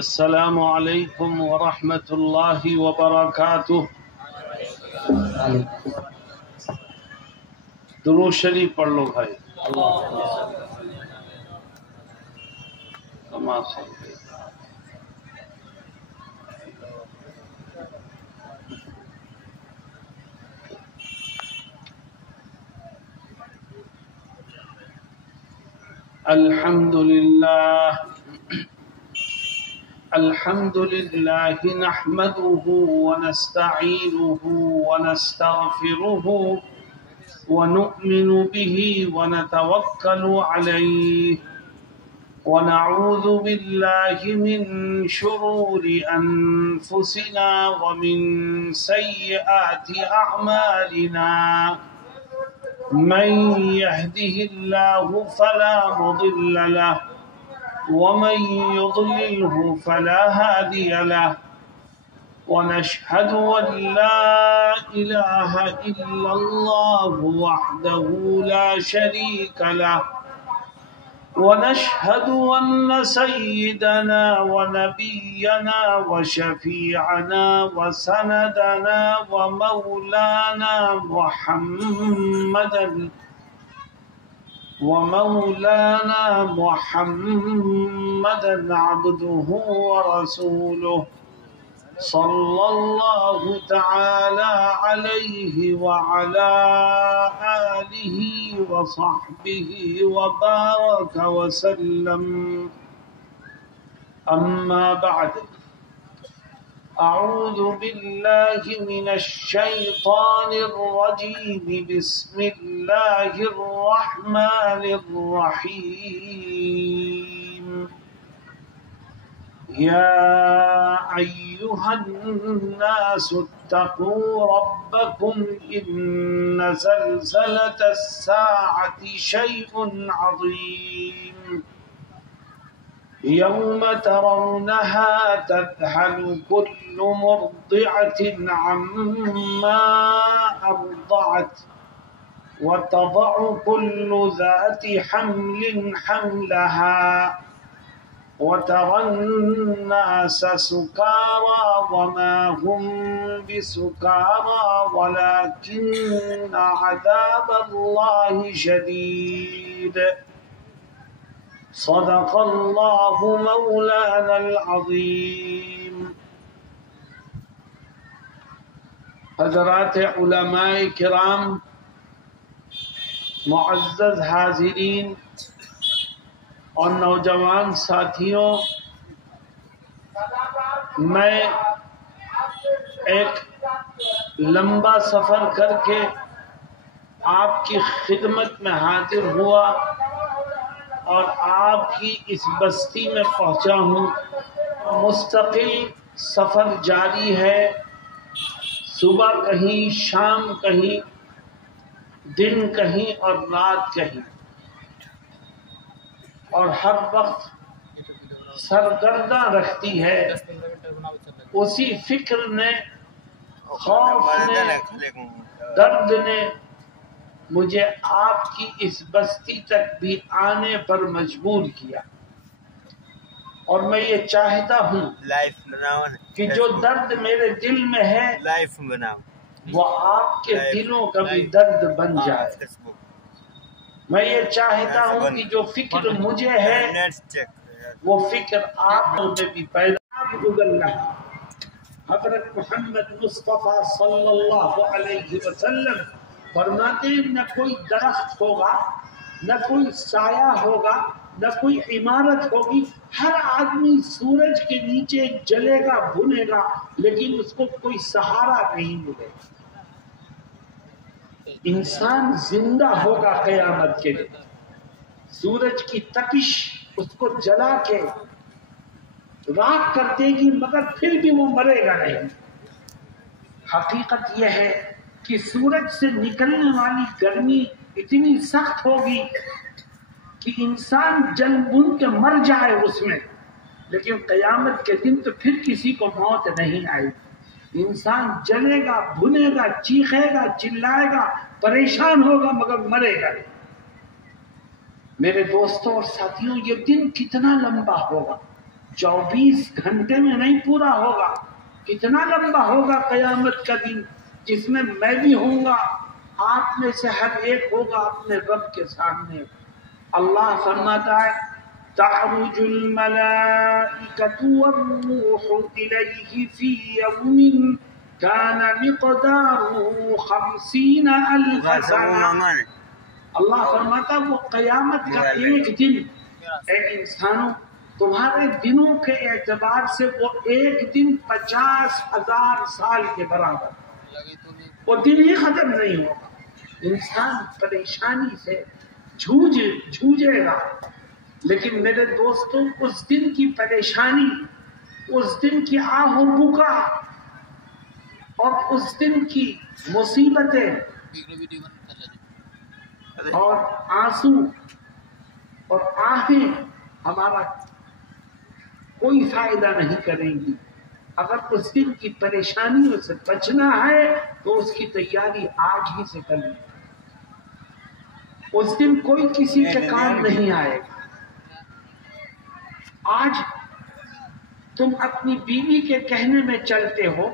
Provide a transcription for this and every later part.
السلام علیکم ورحمۃ اللہ وبرکاتہ۔ درود شریف پڑھ لو بھائی۔ کما صلی الحمد للہ نحمده ونستعینه ونستغفره ونؤمن به ونتوکل علیہ ونعوذ باللہ من شرور انفسنا ومن سیئات اعمالنا من يهده الله فلا مضل له ومن يضلله فلا هادي له ونشهد أن لا إله إلا الله وحده لا شريك له ونشهد أن سيدنا ونبينا وشفيعنا وسندنا ومولانا محمدا عبده ورسوله صلى الله تعالى عليه وعلى آله وصحبه وبارك وسلم. أما بعد، أعوذ بالله من الشيطان الرجيم. بسم الله الرحمن الرحيم. يا أيها الناس اتقوا ربكم إن زلزلة الساعة شيء عظيم يوم ترونها تذهل كل مرضعة عما أرضعت وتضع كل ذات حمل حملها وترى الناس سكارى وما هم بسكارى ولكن عذاب الله شديد. صدق الله مولانا العظيم. حضرات علماء کرام، معزز حاضرین اور نوجوان ساتھیوں، میں ایک لمبا سفر کر کے آپ کی خدمت میں حاضر ہوا اور آپ کی اس بستی میں پہنچا ہوں. مستقل سفر جاری ہے، صبح کہیں، شام کہیں، دن کہیں اور رات کہیں، اور ہر وقت سرگرداں رکھتی ہے. اسی فکر نے، خوف نے، درد نے مجھے آپ کی اس بستی تک بھی آنے پر مجبور کیا، اور میں یہ چاہتا ہوں کہ جو درد میرے دل میں ہے وہ آپ کے دلوں کا بھی درد بن جائے. میں یہ چاہتا ہوں کہ جو فکر مجھے ہے وہ فکر آپ میں بھی پیدا اگلنا. حضرت محمد مصطفیٰ صلی اللہ علیہ وسلم فرماتے ہیں نہ کوئی درخت ہوگا، نہ کوئی سایہ ہوگا، نہ کوئی عمارت ہوگی، ہر آدمی سورج کے نیچے جلے گا، بھنے گا، لیکن اس کو کوئی سہارا نہیں ملے گا. انسان زندہ ہوگا قیامت کے دن، سورج کی تپش اس کو جلا کے راکھ کر دے گی، مگر پھر بھی وہ مرے گا نہیں. حقیقت یہ ہے کہ سورج سے نکلنے والی گرمی اتنی سخت ہوگی کہ انسان جل بن کے مر جائے اس میں، لیکن قیامت کے دن تو پھر کسی کو موت نہیں آئے گی. انسان جلے گا، بھنے گا، چیخے گا، چلائے گا، پریشان ہوگا، مگر مرے گا نہیں. میرے دوستوں اور ساتھیوں، یہ دن کتنا لمبا ہوگا. 24 گھنٹے میں نہیں پورا ہوگا. کتنا لمبا ہوگا قیامت کا دن جس میں میں بھی ہوں گا, آپ میں سے ہر ایک ہوگا اپنے رب کے سامنے. اللہ فرماتا ہے تعرج الملائکۃ والروح الیہ فی یوم کان مقدارہ 50,000 سنہ. اللہ فرماتا وہ قیامت کا ایک دن, اے انسانوں تمہارے دنوں کے اعتبار سے وہ ایک دن 50,000 سال کے برابر, وہ دن ہی ختم نہیں ہوگا. انسان پریشانی سے جھوجے گا, لیکن میرے دوستوں اس دن کی پریشانی, اس دن کی آہ و بکا اور اس دن کی مصیبتیں اور آنسو اور آہیں ہمارا کوئی فائدہ نہیں کریں گی. اگر اس دن کی پریشانیوں سے بچنا ہے تو اس کی تیاری آج ہی سے کر لیں. اس دن کوئی کسی کے کام نہیں آئے گا. آج تم اپنی بیوی کے کہنے میں چلتے ہو,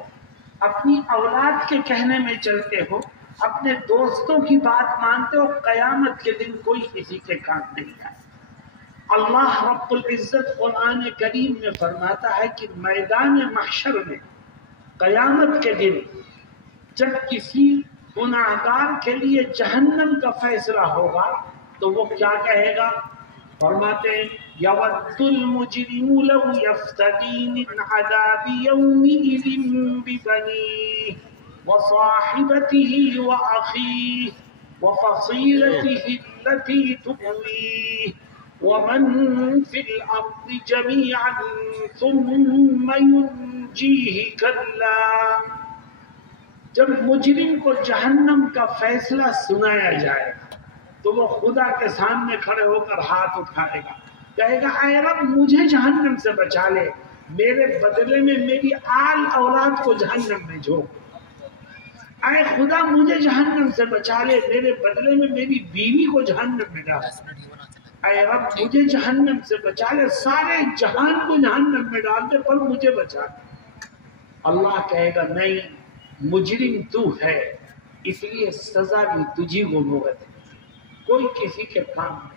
اپنی اولاد کے کہنے میں چلتے ہو, اپنے دوستوں کی بات مانتے ہو, قیامت کے دن کوئی کسی کے کام نہیں آئے. اللہ رب العزت قرآن کریم میں فرماتا ہے کہ میدان محشر میں قیامت کے دن جب کسی گناہگار کے لیے جہنم کا فیصلہ ہوگا تو وہ کیا کہے گا؟ فرماتے ہیں یود المجرم لو یفتدی من عذاب یومئذ ببنیہ وصاحبته واخیہ وفصیلته التي تؤویہ ومن فی الارض جميعا ثم ينجیہ کلا. جب مجرم کو جہنم کا فیصلہ سنایا جائے گا تو وہ خدا کے سامنے کھڑے ہو کر ہاتھ اٹھائے گا, کہے گا اے رب مجھے جہنم سے بچا لے, میرے بدلے میں میری آل اولاد کو جہنم میں جھونک. اے خدا مجھے جہنم سے بچا لے, میرے بدلے میں میری بیوی کو جہنم میں ڈال. اے رب مجھے جہنم سے بچا لے, سارے جہان کو جہنم میں ڈال دے پر مجھے بچا لے. اللہ کہے گا نہیں, مجرم تو ہے اس لیے سزا بھی تجھی کو بھگت, کوئی کسی کے کام نہیں.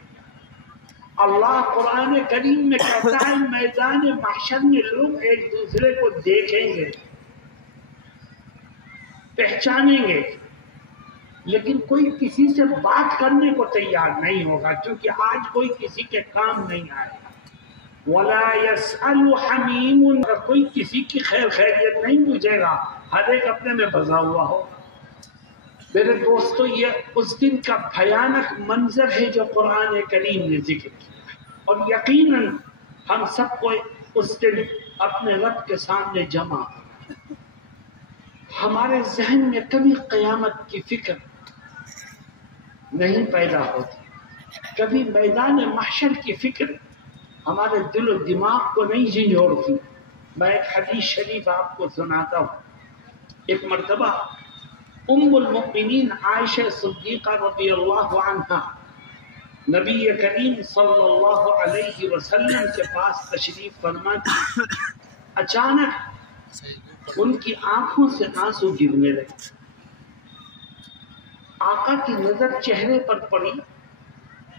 اللہ قرآن کریم میں کہتا ہے میدان محشر میں لوگ ایک دوسرے کو دیکھیں گے, پہچانیں گے, لیکن کوئی کسی سے بات کرنے کو تیار نہیں ہوگا کیونکہ آج کوئی کسی کے کام نہیں آئے گا. وَلَا يَسْأَلُ حَمِيمٌ, کوئی کسی کی خیر خیریت نہیں پوچھے گا, ہر ایک اپنے میں پھنسا ہوا ہو. میرے دوستو یہ اس دن کا بھیانک منظر ہے جو قرآن کریم نے ذکر کیا, اور یقیناً ہم سب کو اس دن اپنے رب کے سامنے جمع. ہمارے ذہن میں کبھی قیامت کی فکر نہیں پیدا ہوتی, کبھی میدان محشر کی فکر ہمارے دل و دماغ کو نہیں جھنجھوڑتی. میں ایک حدیث شریف آپ کو سناتا ہوں. ایک مرتبہ ام المؤمنین عائشہ صدیقہ رضی اللہ عنہا نبی کریم صلی اللہ علیہ وسلم کے پاس تشریف فرما تھی. اچانک ان کی آنکھوں سے آنسو گرنے لگے. آقا کی نظر چہرے پر پڑی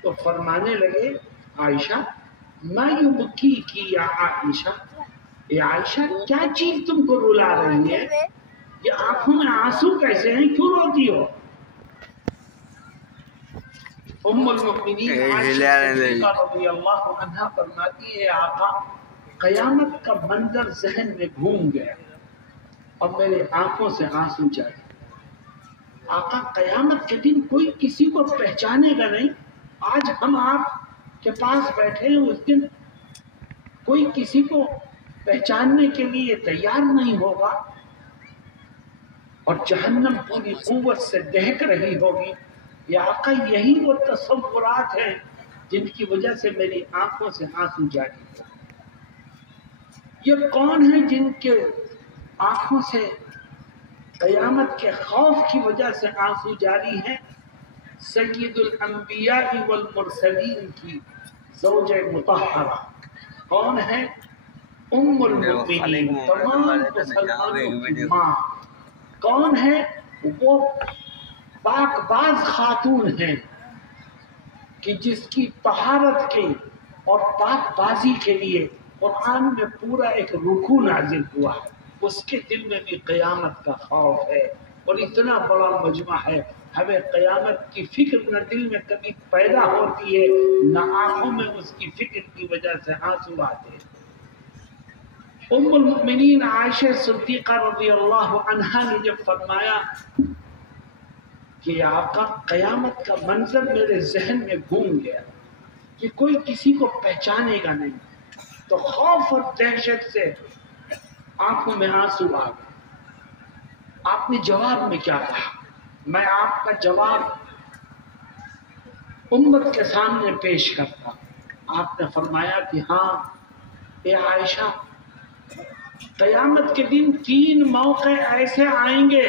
تو فرمانے لگے عائشہ ما یبکی کی یا عائشہ, اے عائشہ کیا چیز تم کو رلا رہی ہے, یہ آنکھوں میں آنسو کیسے ہیں, کیوں روتی ہو؟ ام المؤمنین عائشہ رضی اللہ عنہا فرماتی ہے آقا قیامت کا منظر ذہن میں گھوم گیا اور میرے آنکھوں سے آنسو جائے. آقا قیامت کے دن کوئی کسی کو پہچانے گا نہیں. آج ہم آپ کے پاس بیٹھے ہیں, اس دن کوئی کسی کو پہچاننے کے لیے تیار نہیں ہوگا اور جہنم پوری قوت سے دہک رہی ہوگی. یا آقا یہی وہ تصورات ہیں جن کی وجہ سے میری آنکھوں سے آنسو جاری ہو. یہ کون ہیں جن کے آنکھوں سے قیامت کے خوف کی وجہ سے آنسو جاری ہیں؟ سید الانبیاء والمرسلین کی زوج مطہرہ کون ہے؟ ام المؤمنین، تمام مسلمانوں کی ماں کون ہے؟ وہ پاک باز خاتون ہیں کہ جس کی طہارت کے اور پاک بازی کے لیے قرآن میں پورا ایک رکوع نازل ہوا ہے. اس کے دل میں بھی قیامت کا خوف ہے، اور اتنا بڑا مجمع ہے، ہمیں قیامت کی فکر نہ دل میں کبھی پیدا ہوتی ہے نہ آنکھوں میں اس کی فکر کی وجہ سے آنسو آتے ہیں. ام المؤمنین عائشہ صدیقہ رضی اللہ عنہا نے جب فرمایا کہ آقا قیامت کا منظر میرے ذہن میں گھوم گیا کہ کوئی کسی کو پہچانے گا نہیں، تو خوف اور دہشت سے آنکھوں میں آنسو آ گئے. آپ نے جواب میں کیا کہا؟ میں آپ کا جواب امت کے سامنے پیش کرتا. آپ نے فرمایا کہ ہاں اے عائشہ، قیامت کے دن 3 موقع ایسے آئیں گے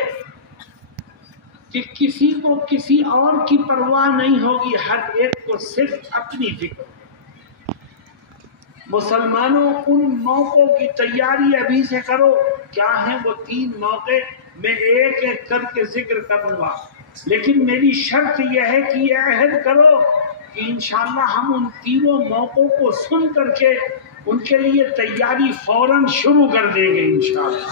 کہ کسی کو کسی اور کی پرواہ نہیں ہوگی، ہر ایک کو صرف اپنی فکر. مسلمانوں ان موقعوں کی تیاری ابھی سے کرو. کیا ہیں وہ 3 موقع؟ میں ایک ایک کر کے ذکر کروں گا، لیکن میری شرط یہ ہے کہ یہ عہد کرو کہ انشاءاللہ ہم ان 3 موقعوں کو سن کر کے ان کے لیے تیاری فوراً شروع کر دیں گے انشاءاللہ.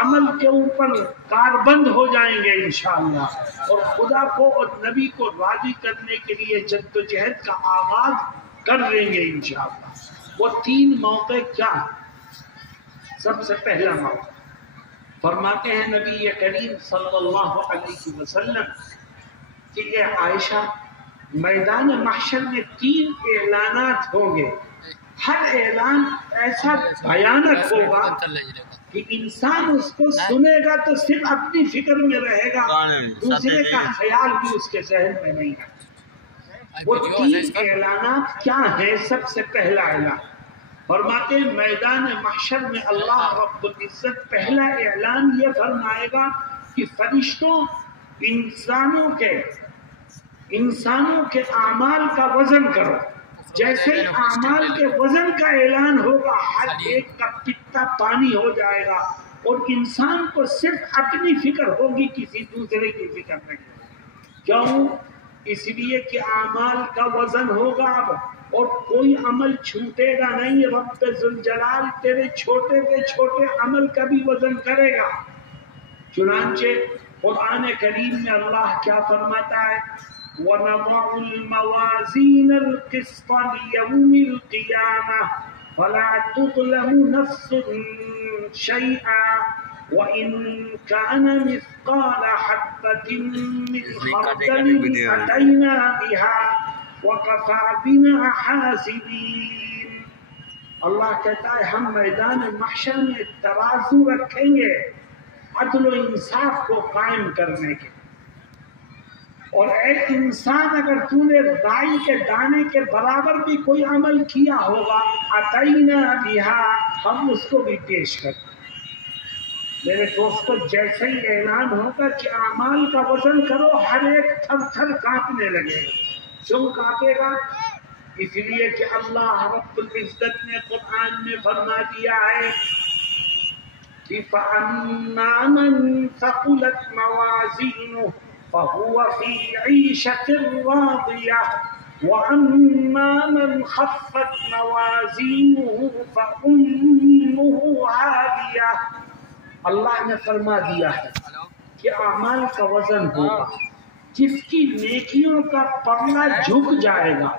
عمل کے اوپر کاربند ہو جائیں گے انشاءاللہ، اور خدا کو اور نبی کو راضی کرنے کے لیے جدوجہد کا آغاز کر دیں گے انشاءاللہ. وہ 3 موقع کیا ہیں؟ سب سے پہلا موقع فرماتے ہیں نبی کریم صلی اللہ علیہ وسلم کہ اے عائشہ، میدان محشر میں 3 اعلانات ہوں گے. ہر اعلان ایسا بھیانک ہوگا کہ انسان اس کو سنے گا تو صرف اپنی فکر میں رہے گا، دوسرے کا خیال بھی اس کے ذہن میں نہیں ہے. وہ 3 اعلانات کیا ہیں؟ سب سے پہلا اعلان فرماتے ہیں میدان محشر میں اللہ رب العزت پہلا اعلان یہ فرمائے گا کہ فرشتوں انسانوں کے اعمال کا وزن کرو. جیسے ہی اعمال کے وزن کا اعلان ہوگا ہر ایک کا پتا پانی ہو جائے گا، اور انسان کو صرف اپنی فکر ہوگی، کسی دوسرے کی فکر نہیں. کیوں؟ اس لیے کہ اعمال کا وزن ہوگا اب، اور کوئی عمل چھوٹے گا نہیں. رب ذوالجلال تیرے چھوٹے سے چھوٹے عمل کا بھی وزن کرے گا. چنانچہ قرآن کریم میں اللہ کیا فرماتا ہے؟ وَنَضَعُ الْمَوَازِينَ الْقِسْطَ لِيَوْمِ الْقِيَامَةِ فَلَا تُظْلَمُ نَفْسٌ شَيْئًا وَإِن كَانَ مِثْقَالَ حَبَّةٍ مِّنْ خَرْدَلٍ أَتَيْنَا بِهَا وَكَفَىٰ بِنَا حَاسِبِينَ. اللہ کہتا ہے ہم میدان محشر میں ترازو رکھیں گے عدل و انصاف کو قائم کرنے کے. اور اے انسان، اگر تو نے رائی کے دانے کے برابر بھی کوئی عمل کیا ہوگا اتینا بہا، ہم اس کو بھی پیش کریں. میرے دوستو، جیسے ہی اعلان ہوگا کہ اعمال کا وزن کرو، ہر ایک تھر تھر کانپنے لگے گا. کیوں کانپے گا؟ اس لیے کہ اللہ رب العزت نے قرآن میں فرما دیا ہے کہ فَأَمَّا مَن ثَقُلَتْ مَوَازِينُهُ فَهُوَ فِي عِيشَةٍ رَاضِيَةٍ وَأَمَّا مَنْ خَفَّتْ مَوَازِينُهُ فَأُمُّهُ هَاوِيَةٌ. اللہ نے فرما دیا ہے کہ اعمال کا وزن ہوگا. جس کی نیکیوں کا پلہ جھک جائے گا،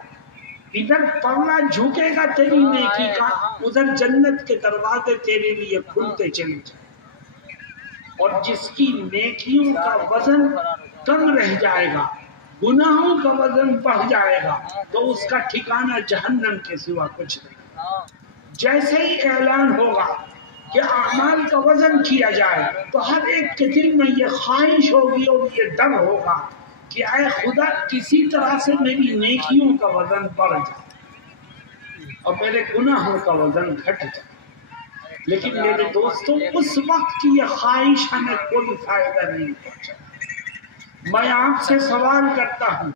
ادھر پلہ جھکے گا تیری نیکی کا، ادھر جنت کے دروازے تیرے لیے کھلتے چلے جائیں. اور جس کی نیکیوں کا وزن کم رہ جائے گا، گناہوں کا وزن بڑھ جائے گا، تو اس کا ٹھکانہ جہنم کے سوا کچھ نہیں. جیسے ہی اعلان ہوگا کہ اعمال کا وزن کیا جائے تو ہر ایک کے دل میں یہ خواہش ہوگی اور یہ ڈر ہوگا کہ اے خدا کسی طرح سے میری نیکیوں کا وزن بڑھ جائے اور میرے گناہوں کا وزن گھٹ جائے. لیکن میرے دوستوں، اس وقت کی یہ خواہش ہمیں کوئی فائدہ نہیں پہنچا. میں آپ سے سوال کرتا ہوں،